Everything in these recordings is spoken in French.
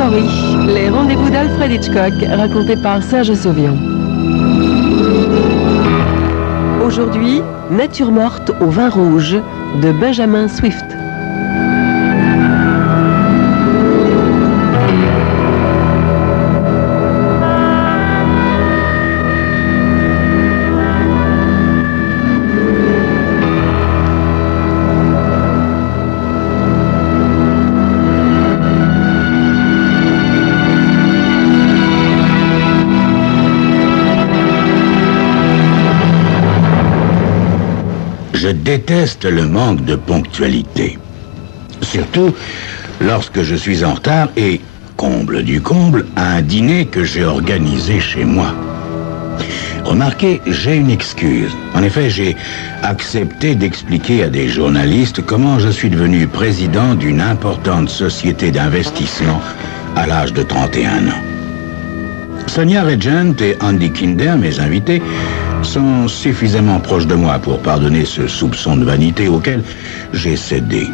Story, les rendez-vous d'Alfred Hitchcock, racontés par Serge Sauvion. Aujourd'hui, Nature morte au vin rouge de Benjamin Swift. Je déteste le manque de ponctualité. Surtout lorsque je suis en retard et, comble du comble, à un dîner que j'ai organisé chez moi. Remarquez, j'ai une excuse. En effet, j'ai accepté d'expliquer à des journalistes comment je suis devenu président d'une importante société d'investissement à l'âge de 31 ans. Sonia Regent et Andy Kinder, mes invités, sont suffisamment proches de moi pour pardonner ce soupçon de vanité auquel j'ai cédé.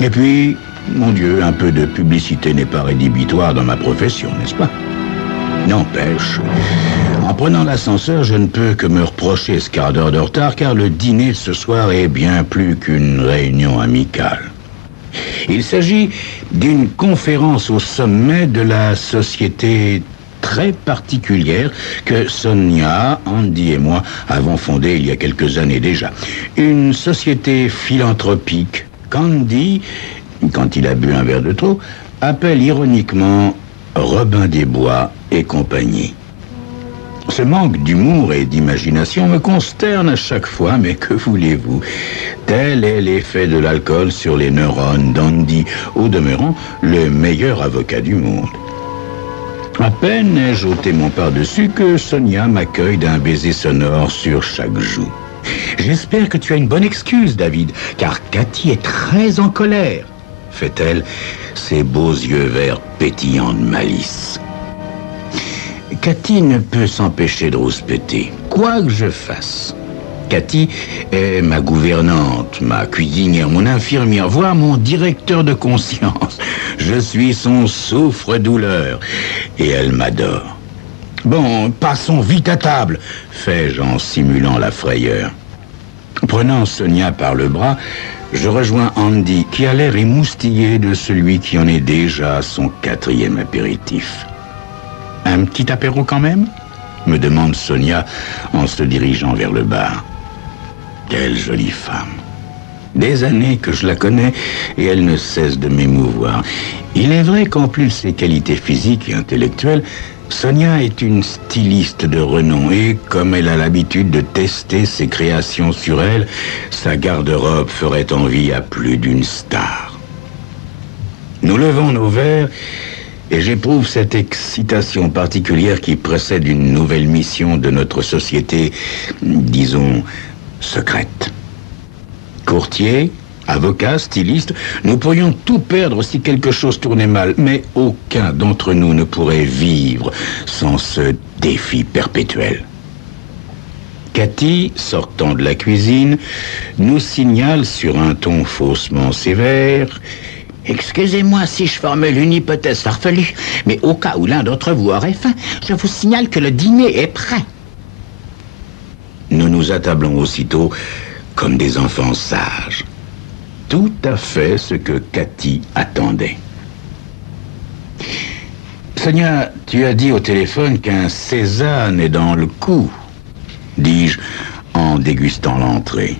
Et puis, mon Dieu, un peu de publicité n'est pas rédhibitoire dans ma profession, n'est-ce pas? N'empêche, en prenant l'ascenseur, je ne peux que me reprocher ce quart d'heure de retard, car le dîner de ce soir est bien plus qu'une réunion amicale. Il s'agit d'une conférence au sommet de la société très particulière que Sonia, Andy et moi avons fondée il y a quelques années déjà. Une société philanthropique qu'Andy, quand il a bu un verre de trop, appelle ironiquement Robin des Bois et compagnie. Ce manque d'humour et d'imagination me consterne à chaque fois, mais que voulez-vous? Tel est l'effet de l'alcool sur les neurones d'Andy, au demeurant le meilleur avocat du monde. À peine ai-je ôté mon par-dessus que Sonia m'accueille d'un baiser sonore sur chaque joue. « J'espère que tu as une bonne excuse, David, car Cathy est très en colère, » fait-elle, ses beaux yeux verts pétillants de malice. Cathy ne peut s'empêcher de rouspéter, quoi que je fasse. Cathy est ma gouvernante, ma cuisinière, mon infirmière, voire mon directeur de conscience. Je suis son souffre-douleur et elle m'adore. « Bon, passons vite à table », fais-je en simulant la frayeur. Prenant Sonia par le bras, je rejoins Andy, qui a l'air émoustillé de celui qui en est déjà à son 4e apéritif. « Un petit apéro quand même ?» me demande Sonia en se dirigeant vers le bar. Quelle jolie femme. Des années que je la connais et elle ne cesse de m'émouvoir. Il est vrai qu'en plus de ses qualités physiques et intellectuelles, Sonia est une styliste de renom et comme elle a l'habitude de tester ses créations sur elle, sa garde-robe ferait envie à plus d'une star. Nous levons nos verres et j'éprouve cette excitation particulière qui précède une nouvelle mission de notre société, disons, secrète. Courtier, avocat, styliste, nous pourrions tout perdre si quelque chose tournait mal, mais aucun d'entre nous ne pourrait vivre sans ce défi perpétuel. Cathy, sortant de la cuisine, nous signale sur un ton faussement sévère: « Excusez-moi si je formule une hypothèse farfelue, mais au cas où l'un d'entre vous aurait faim, je vous signale que le dîner est prêt. » Nous nous attablons aussitôt comme des enfants sages. Tout à fait ce que Cathy attendait. « Sonia, tu as dit au téléphone qu'un sésame est dans le coup, » dis-je en dégustant l'entrée.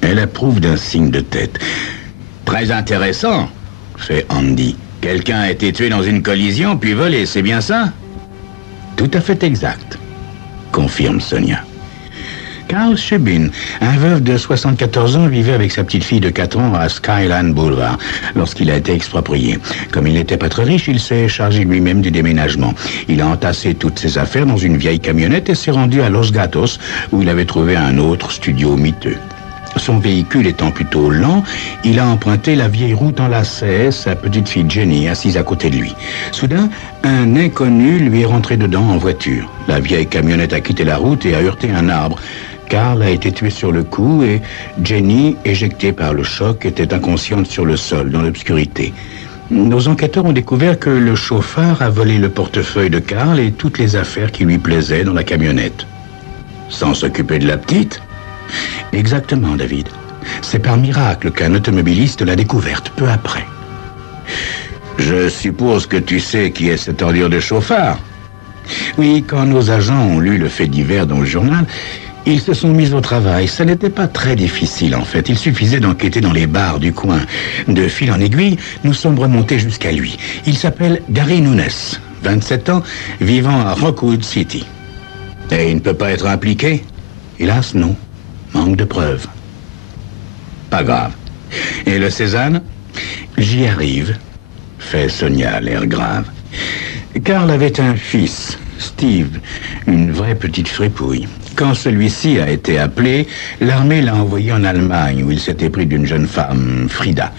Elle approuve d'un signe de tête. « Très intéressant, » fait Andy. « Quelqu'un a été tué dans une collision puis volé, c'est bien ça? »« Tout à fait exact, » confirme Sonia. Carl Shubin, un veuf de 74 ans, vivait avec sa petite fille de 4 ans à Skyline Boulevard lorsqu'il a été exproprié. Comme il n'était pas très riche, il s'est chargé lui-même du déménagement. Il a entassé toutes ses affaires dans une vieille camionnette et s'est rendu à Los Gatos, où il avait trouvé un autre studio miteux. Son véhicule étant plutôt lent, il a emprunté la vieille route en lacets, sa petite fille Jenny assise à côté de lui. Soudain, un inconnu lui est rentré dedans en voiture. La vieille camionnette a quitté la route et a heurté un arbre. Carl a été tué sur le coup et Jenny, éjectée par le choc, était inconsciente sur le sol, dans l'obscurité. Nos enquêteurs ont découvert que le chauffeur a volé le portefeuille de Carl et toutes les affaires qui lui plaisaient dans la camionnette. Sans s'occuper de la petite? Exactement, David. C'est par miracle qu'un automobiliste l'a découverte peu après. Je suppose que tu sais qui est cette ordure de chauffeur? Oui, quand nos agents ont lu le fait divers dans le journal, ils se sont mis au travail. Ça n'était pas très difficile, en fait. Il suffisait d'enquêter dans les bars du coin. De fil en aiguille, nous sommes remontés jusqu'à lui. Il s'appelle Gary Nunes, 27 ans, vivant à Rockwood City. Et il ne peut pas être impliqué? Hélas, non. Manque de preuves. Pas grave. Et le Cézanne? J'y arrive, fait Sonia, l'air grave. Carl avait un fils, Steve, une vraie petite fripouille. Quand celui-ci a été appelé, l'armée l'a envoyé en Allemagne, où il s'était pris d'une jeune femme, Frida.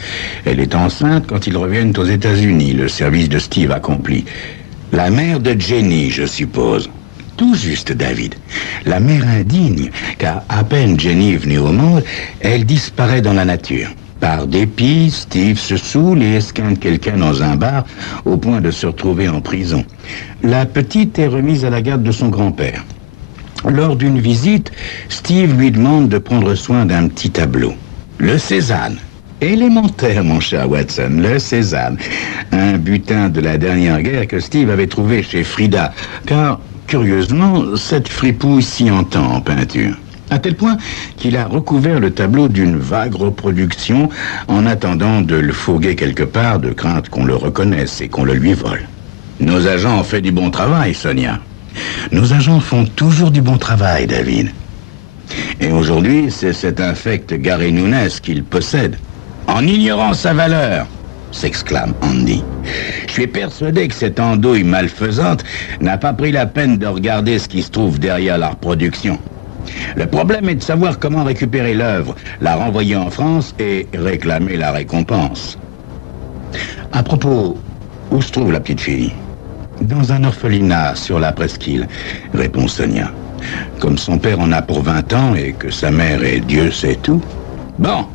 Elle est enceinte quand ils reviennent aux États-Unis, le service de Steve accompli. La mère de Jenny, je suppose. Tout juste, David. La mère indigne, car à peine Jenny est venue au monde, elle disparaît dans la nature. Par dépit, Steve se saoule et esquinte quelqu'un dans un bar, au point de se retrouver en prison. La petite est remise à la garde de son grand-père. Lors d'une visite, Steve lui demande de prendre soin d'un petit tableau. Le Cézanne. Élémentaire, mon cher Watson, le Cézanne. Un butin de la dernière guerre que Steve avait trouvé chez Frida. Car, curieusement, cette fripouille s'y entend en peinture. À tel point qu'il a recouvert le tableau d'une vague reproduction en attendant de le fourguer quelque part de crainte qu'on le reconnaisse et qu'on le lui vole. Nos agents ont fait du bon travail, Sonia. Nos agents font toujours du bon travail, David. Et aujourd'hui, c'est cet infect Gary Nunes qu'il possède. En ignorant sa valeur, s'exclame Andy. Je suis persuadé que cette andouille malfaisante n'a pas pris la peine de regarder ce qui se trouve derrière la reproduction. Le problème est de savoir comment récupérer l'œuvre, la renvoyer en France et réclamer la récompense. À propos, où se trouve la petite fille? Dans un orphelinat sur la presqu'île, répond Sonia. Comme son père en a pour 20 ans et que sa mère est Dieu sait tout. Bon,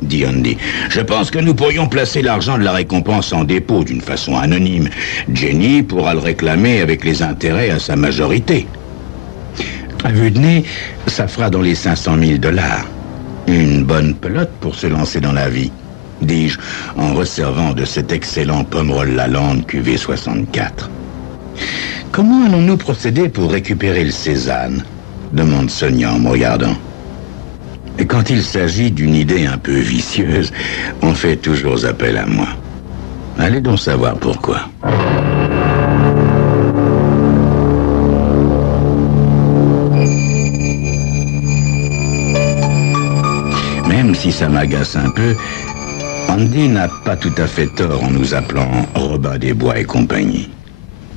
dit Andy, je pense que nous pourrions placer l'argent de la récompense en dépôt d'une façon anonyme. Jenny pourra le réclamer avec les intérêts à sa majorité. À vue de nez, ça fera dans les 500 000 $. Une bonne pelote pour se lancer dans la vie, dis-je, en resservant de cet excellent Pomerol Lalande QV64. Comment allons-nous procéder pour récupérer le Cézanne? Demande Sonia en me regardant. Et quand il s'agit d'une idée un peu vicieuse, on fait toujours appel à moi. Allez donc savoir pourquoi. Même si ça m'agace un peu, Andy n'a pas tout à fait tort en nous appelant Robin des Bois et compagnie.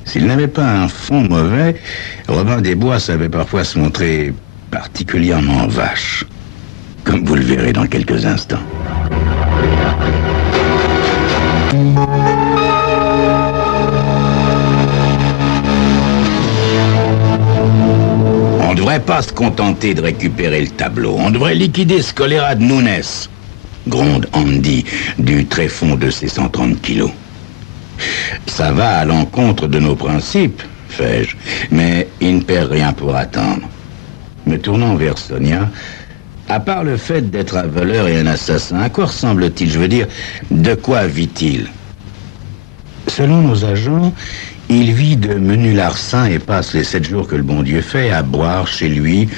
S'il n'avait pas un fond mauvais, Robin des Bois savait parfois se montrer particulièrement vache, comme vous le verrez dans quelques instants. On ne devrait pas se contenter de récupérer le tableau. On devrait liquider ce choléra de Nunes, gronde Andy du tréfonds de ses 130 kilos. Ça va à l'encontre de nos principes, fais-je, mais il ne perd rien pour attendre. Me tournant vers Sonia, à part le fait d'être un voleur et un assassin, à quoi ressemble-t-il? Je veux dire, de quoi vit-il? Selon nos agents, il vit de menus larcins et passe les 7 jours que le bon Dieu fait à boire chez lui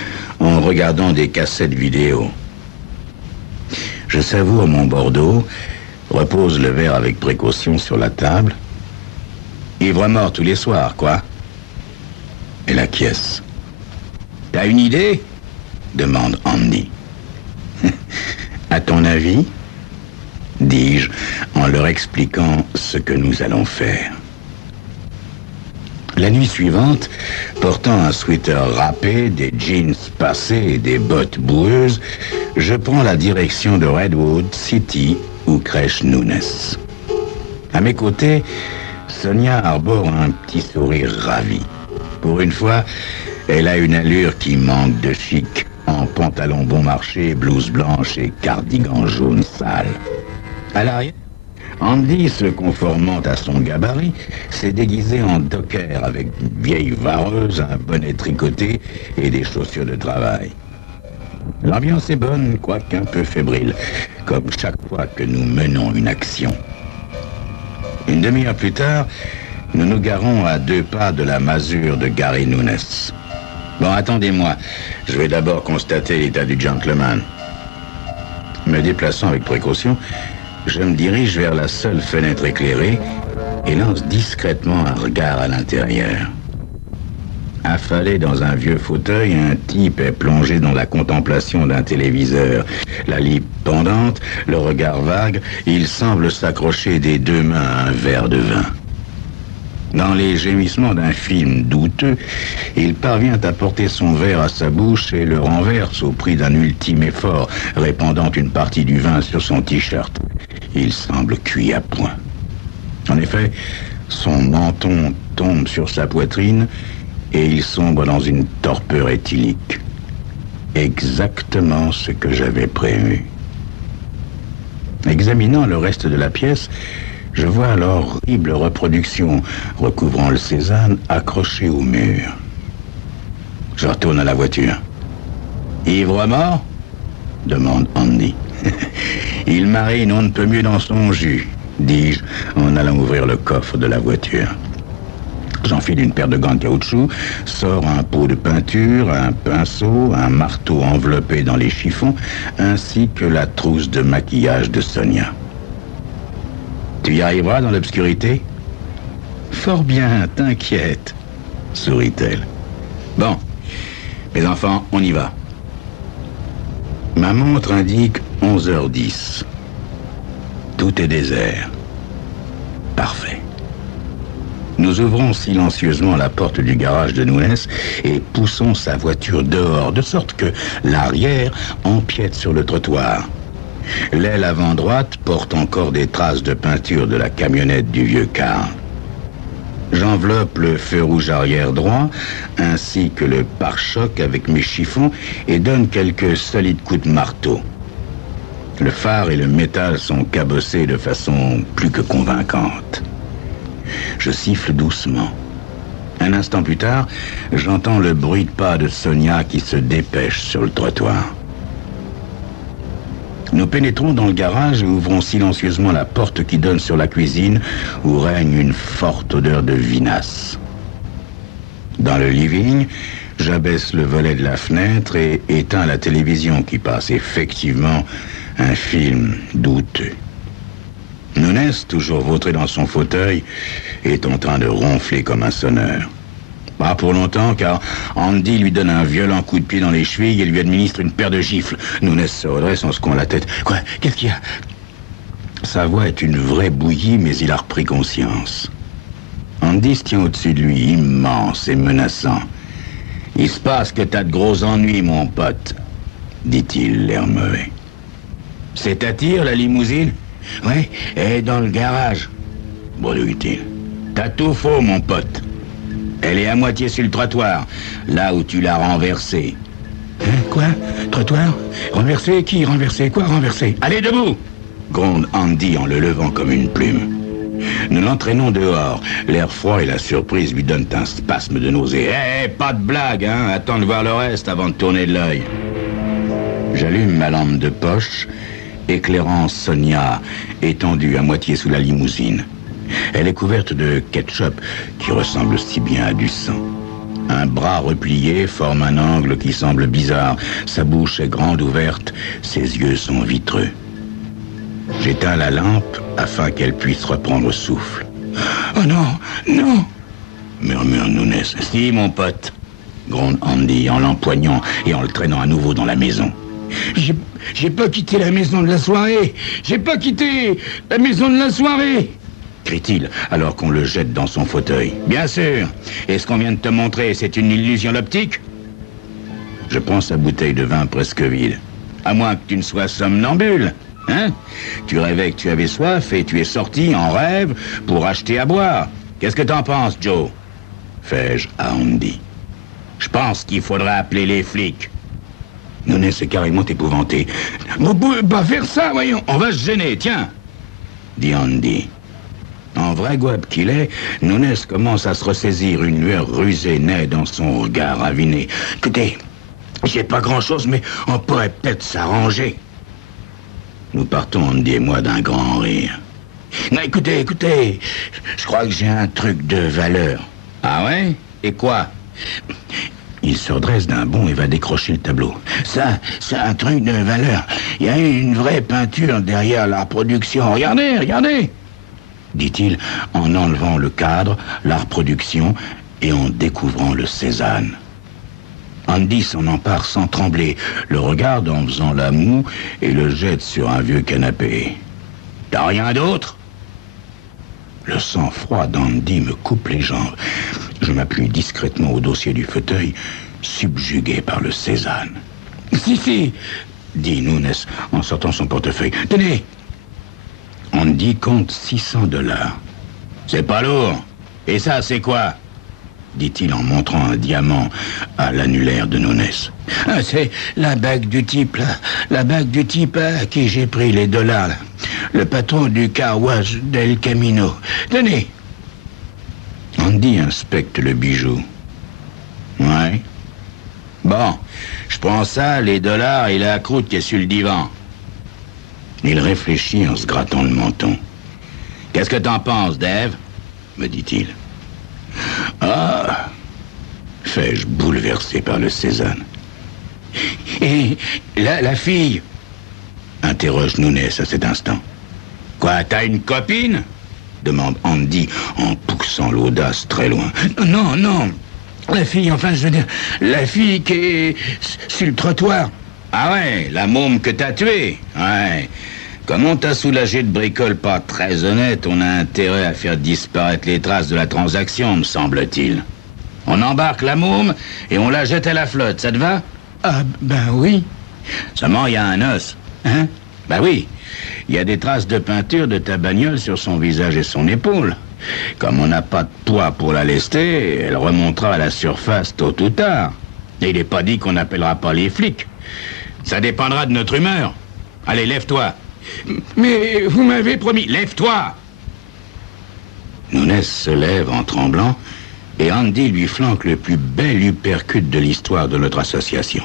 en regardant des cassettes vidéo. Je savoure mon Bordeaux, repose le verre avec précaution sur la table. Ivre-mort tous les soirs, quoi. Elle acquiesce. T'as une idée? Demande Andy. À ton avis? Dis-je en leur expliquant ce que nous allons faire. La nuit suivante, portant un sweater râpé, des jeans passés et des bottes boueuses, je prends la direction de Redwood City où crèche Nunes. À mes côtés, Sonia arbore un petit sourire ravi. Pour une fois, elle a une allure qui manque de chic, en pantalon bon marché, blouse blanche et cardigan jaune sale. À l'arrière, Andy, se conformant à son gabarit, s'est déguisé en docker avec une vieille vareuse, un bonnet tricoté et des chaussures de travail. L'ambiance est bonne, quoique un peu fébrile, comme chaque fois que nous menons une action. Une demi-heure plus tard, nous nous garons à 2 pas de la masure de Gary Nunes. Bon, attendez-moi. Je vais d'abord constater l'état du gentleman. Me déplaçant avec précaution, je me dirige vers la seule fenêtre éclairée et lance discrètement un regard à l'intérieur. Affalé dans un vieux fauteuil, un type est plongé dans la contemplation d'un téléviseur. La lippe pendante, le regard vague, il semble s'accrocher des 2 mains à un verre de vin. Dans les gémissements d'un film douteux, il parvient à porter son verre à sa bouche et le renverse au prix d'un ultime effort, répandant une partie du vin sur son t-shirt. Il semble cuit à point. En effet, son menton tombe sur sa poitrine et il sombre dans une torpeur éthylique. Exactement ce que j'avais prévu. Examinant le reste de la pièce, je vois l'horrible reproduction recouvrant le Cézanne accrochée au mur. Je retourne à la voiture. « Ivre mort ?» demande Andy. « Il marine on ne peut mieux dans son jus », dis-je en allant ouvrir le coffre de la voiture. J'enfile une paire de gants de caoutchouc, sors un pot de peinture, un pinceau, un marteau enveloppé dans les chiffons, ainsi que la trousse de maquillage de Sonia. « Tu y arriveras dans l'obscurité ?»« Fort bien, t'inquiète, » sourit-elle. « Bon, mes enfants, on y va. » Ma montre indique 11h10. Tout est désert. Parfait. Nous ouvrons silencieusement la porte du garage de Nunes et poussons sa voiture dehors, de sorte que l'arrière empiète sur le trottoir. L'aile avant droite porte encore des traces de peinture de la camionnette du vieux Karl. J'enveloppe le feu rouge arrière droit, ainsi que le pare-choc avec mes chiffons et donne quelques solides coups de marteau. Le phare et le métal sont cabossés de façon plus que convaincante. Je siffle doucement. Un instant plus tard, j'entends le bruit de pas de Sonia qui se dépêche sur le trottoir. Nous pénétrons dans le garage et ouvrons silencieusement la porte qui donne sur la cuisine, où règne une forte odeur de vinasse. Dans le living, j'abaisse le volet de la fenêtre et éteins la télévision qui passe effectivement un film douteux. Nunes, toujours vautré dans son fauteuil, est en train de ronfler comme un sonneur. Pas pour longtemps, car Andy lui donne un violent coup de pied dans les chevilles et lui administre une paire de gifles. Nunes se redresse en secouant la tête. « Quoi? Qu'est-ce qu'il y a ?» Sa voix est une vraie bouillie, mais il a repris conscience. Andy se tient au-dessus de lui, immense et menaçant. « Il se passe que t'as de gros ennuis, mon pote, » dit-il, l'air mauvais. « C'est à tire, la limousine? »« Ouais, elle est dans le garage, » bredouille-t-il. « T'as tout faux, mon pote. Elle est à moitié sur le trottoir, là où tu l'as renversée. »« Hein, quoi? Trottoir? Renversé? Qui renversé? Quoi renversé? Allez, debout !» gronde Andy en le levant comme une plume. Nous l'entraînons dehors. L'air froid et la surprise lui donnent un spasme de nausée. « Hé, pas de blague, hein? Attends de voir le reste avant de tourner de l'œil. » J'allume ma lampe de poche, éclairant Sonia, étendue à moitié sous la limousine. Elle est couverte de ketchup qui ressemble si bien à du sang. Un bras replié forme un angle qui semble bizarre. Sa bouche est grande ouverte, ses yeux sont vitreux. J'éteins la lampe afin qu'elle puisse reprendre souffle. « Oh non, non !» murmure Nunes. « Si, mon pote !» gronde Andy en l'empoignant et en le traînant à nouveau dans la maison. « J'ai pas quitté la maison de la soirée. J'ai pas quitté la maison de la soirée !» crie-t-il alors qu'on le jette dans son fauteuil. « Bien sûr. Et ce qu'on vient de te montrer, c'est une illusion d'optique ?» Je prends sa bouteille de vin presque vide. « À moins que tu ne sois somnambule, hein? Tu rêvais que tu avais soif et tu es sorti en rêve pour acheter à boire. Qu'est-ce que t'en penses, Joe ?» fais-je à Andy. « Je pense qu'il faudrait appeler les flics. » Nunes est carrément épouvanté. « On peut pas faire ça, voyons. On va se gêner, tiens. » dit Andy. En vrai guap qu'il est, Nunes commence à se ressaisir. Une lueur rusée naît dans son regard raviné. Écoutez, j'ai pas grand-chose, mais on pourrait peut-être s'arranger. Nous partons, Andy et moi, d'un grand rire. Non, écoutez, je crois que j'ai un truc de valeur. Ah ouais? Et quoi? Il se redresse d'un bond et va décrocher le tableau. Ça, c'est un truc de valeur. Il y a une vraie peinture derrière la production. Regardez, dit-il en enlevant le cadre, la reproduction et en découvrant le Cézanne. Andy s'en empare sans trembler, le regarde en faisant la moue et le jette sur un vieux canapé. T'as rien d'autre? Le sang-froid d'Andy me coupe les jambes. Je m'appuie discrètement au dossier du fauteuil, subjugué par le Cézanne. Si, dit Nunes en sortant son portefeuille. Tenez. Andy compte $600. C'est pas lourd. Et ça, c'est quoi? Dit-il en montrant un diamant à l'annulaire de Nunes. Ah, c'est la bague du type, là. La bague du type à qui j'ai pris les $. Le patron du car wash d'El Camino. Tenez. Andy inspecte le bijou. Ouais. Bon, je prends ça, les $, et la croûte qui est sur le divan. Il réfléchit en se grattant le menton. Qu'est-ce que t'en penses, Dave? Me dit-il. Ah, fais-je bouleversé par le Cézanne. Et la fille? Interroge Nunes à cet instant. Quoi, t'as une copine? Demande Andy en poussant l'audace très loin. Non. La fille, enfin, je veux dire, la fille qui est sur le trottoir. Ah ouais, la môme que t'as tuée. Ouais. Comme on t'a soulagé de bricole pas très honnête, on a intérêt à faire disparaître les traces de la transaction, me semble-t-il. On embarque la môme et on la jette à la flotte, ça te va? Ah, ben oui. Seulement, il y a un os. Hein? Ben oui. Il y a des traces de peinture de ta bagnole sur son visage et son épaule. Comme on n'a pas de poids pour la lester, elle remontera à la surface tôt ou tard. Et il n'est pas dit qu'on n'appellera pas les flics. Ça dépendra de notre humeur. Allez, lève-toi. Mais vous m'avez promis... Lève-toi! Nunes se lève en tremblant et Andy lui flanque le plus bel uppercut de l'histoire de notre association.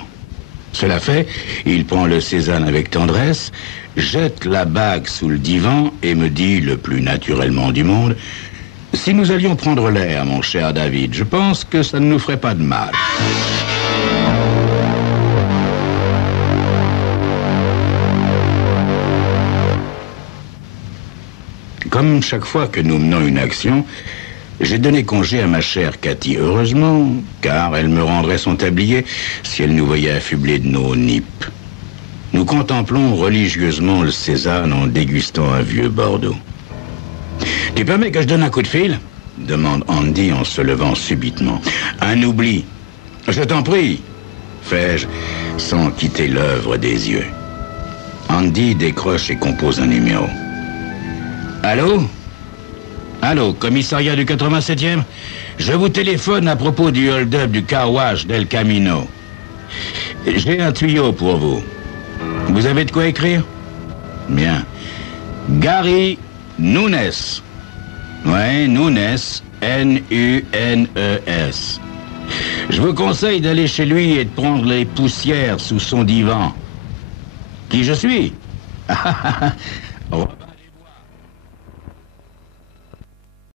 Cela fait, il prend le Cézanne avec tendresse, jette la bague sous le divan et me dit, le plus naturellement du monde, « Si nous allions prendre l'air, mon cher David, je pense que ça ne nous ferait pas de mal. » Comme chaque fois que nous menons une action, j'ai donné congé à ma chère Cathy, heureusement, car elle me rendrait son tablier si elle nous voyait affublés de nos nippes. Nous contemplons religieusement le Cézanne en dégustant un vieux Bordeaux. « Tu permets que je donne un coup de fil ?» demande Andy en se levant subitement. « Un oubli. »« Je t'en prie, » fais-je, sans quitter l'œuvre des yeux. Andy décroche et compose un numéro. Allô? Allô, commissariat du 87e? Je vous téléphone à propos du hold-up du car wash d'El Camino. J'ai un tuyau pour vous. Vous avez de quoi écrire? Bien. Gary Nunes. Ouais, Nunes. N-U-N-E-S. Je vous conseille d'aller chez lui et de prendre les poussières sous son divan. Qui je suis? Au revoir.